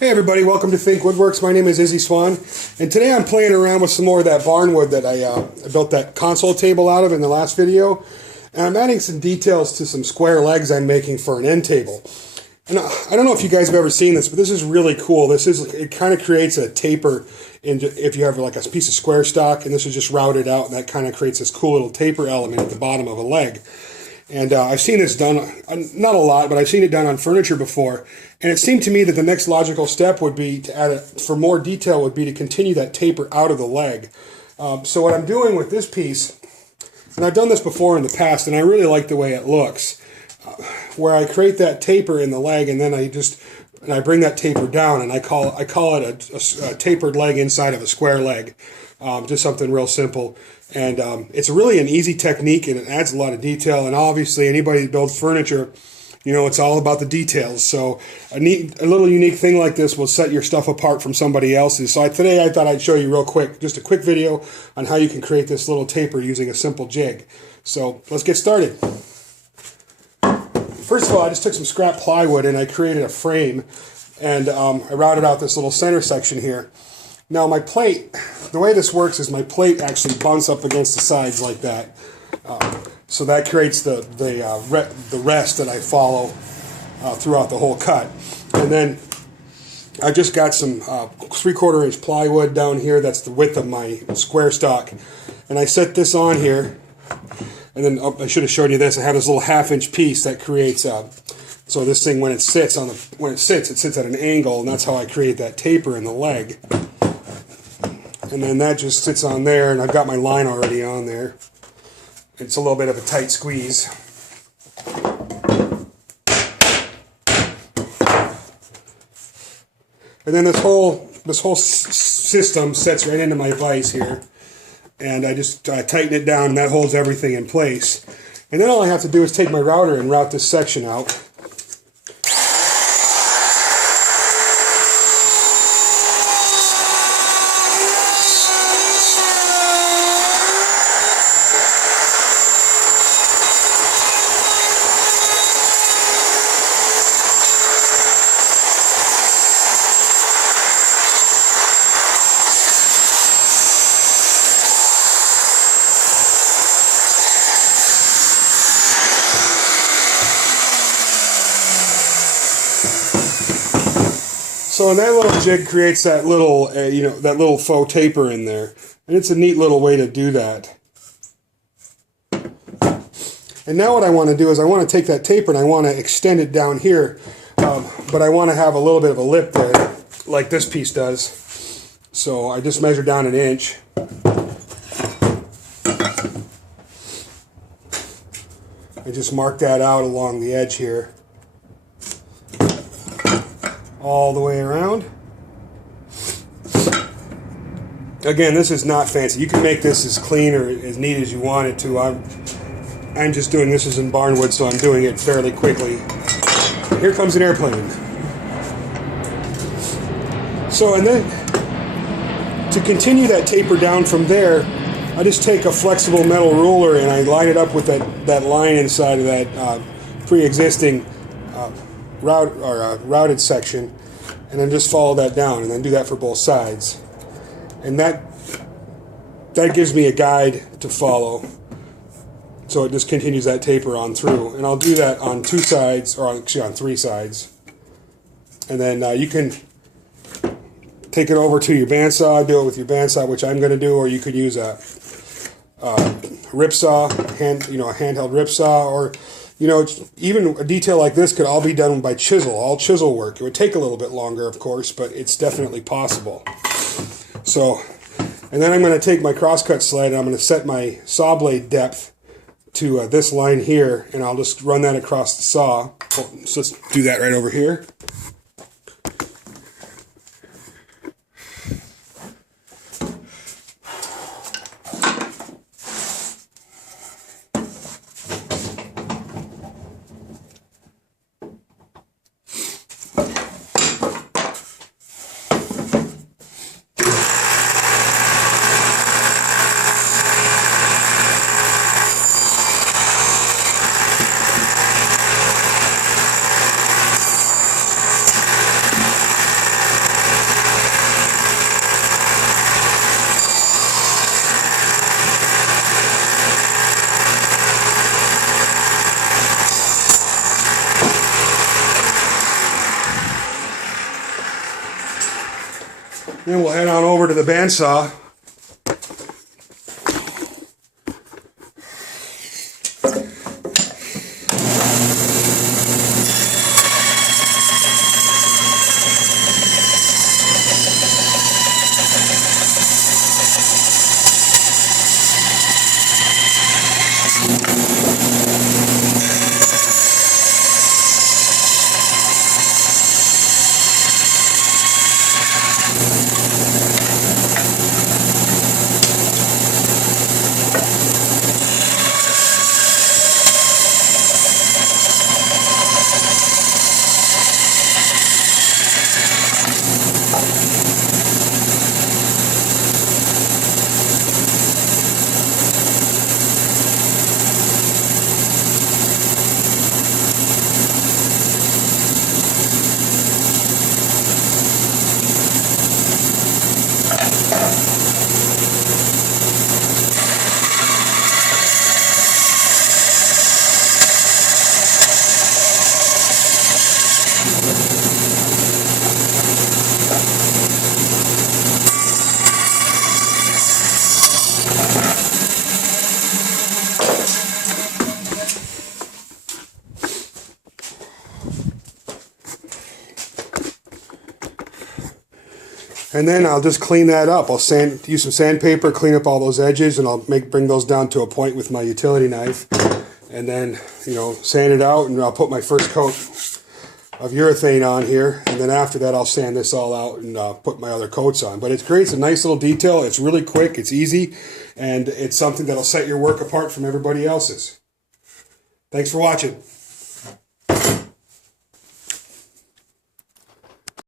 Hey everybody, welcome to Think Woodworks. My name is Izzy Swan, and today I'm playing around with some more of that barn wood that I built that console table out of in the last video. And I'm adding some details to some square legs I'm making for an end table. And I don't know if you guys have ever seen this, but this is really cool. It kind of creates a taper if you have like a piece of square stock, and this is just routed out, and that kind of creates this cool little taper element at the bottom of a leg. And I've seen this done, not a lot, but I've seen it done on furniture before. And it seemed to me that the next logical step would be to add it, for more detail, would be to continue that taper out of the leg. So what I'm doing with this piece, and I've done this before in the past, and I really like the way it looks, where I create that taper in the leg, and then I bring that taper down, and I call it a tapered leg inside of a square leg. Just something real simple. And it's really an easy technique, and it adds a lot of detail. And obviously, anybody that builds furniture, you know, it's all about the details. So a little unique thing like this will set your stuff apart from somebody else's. So today I thought I'd show you real quick, just a quick video on how you can create this little taper using a simple jig. So let's get started. First of all, I just took some scrap plywood and I created a frame, and I routed out this little center section here. Now my plate, the way this works is my plate actually bumps up against the sides like that. So that creates the rest that I follow throughout the whole cut. And then I just got some 3/4 inch plywood down here. That's the width of my square stock. And I set this on here. And then I should have shown you this. I have this little 1/2 inch piece that creates so this thing, when it sits it sits at an angle, and that's how I create that taper in the leg. And then that just sits on there, and I've got my line already on there. It's a little bit of a tight squeeze. And then this whole system sets right into my vise here. And I just tighten it down, and that holds everything in place. And then all I have to do is take my router and route this section out. So that little jig creates that little, that little faux taper in there, and it's a neat little way to do that. And now what I want to do is I want to take that taper and I want to extend it down here, but I want to have a little bit of a lip there, like this piece does. So I just measure down 1 inch. I just mark that out along the edge here, all the way around. Again, this is not fancy. You can make this as clean or as neat as you want it to. I'm just doing this as in barnwood, so I'm doing it fairly quickly. Here comes an airplane. So, and then to continue that taper down from there, I just take a flexible metal ruler and I line it up with that line inside of that pre-existing routed section, and then just follow that down, and then do that for both sides. And that gives me a guide to follow. So it just continues that taper on through, and I'll do that on 2 sides, or actually on 3 sides. And then you can take it over to your bandsaw, do it with your bandsaw, which I'm going to do, or you could use a ripsaw, a handheld ripsaw, or even a detail like this could all be done by chisel, all chisel work. It would take a little bit longer, of course, but it's definitely possible. So, and then I'm going to take my crosscut sled and I'm going to set my saw blade depth to this line here, and I'll just run that across the saw. So let's do that right over here. Then we'll head on over to the bandsaw. And then I'll just clean that up. I'll use some sandpaper, clean up all those edges, and I'll bring those down to a point with my utility knife. And then, sand it out, and I'll put my first coat of urethane on here. And then after that, I'll sand this all out and put my other coats on. But it creates a nice little detail. It's really quick, it's easy, and it's something that'll set your work apart from everybody else's. Thanks for watching.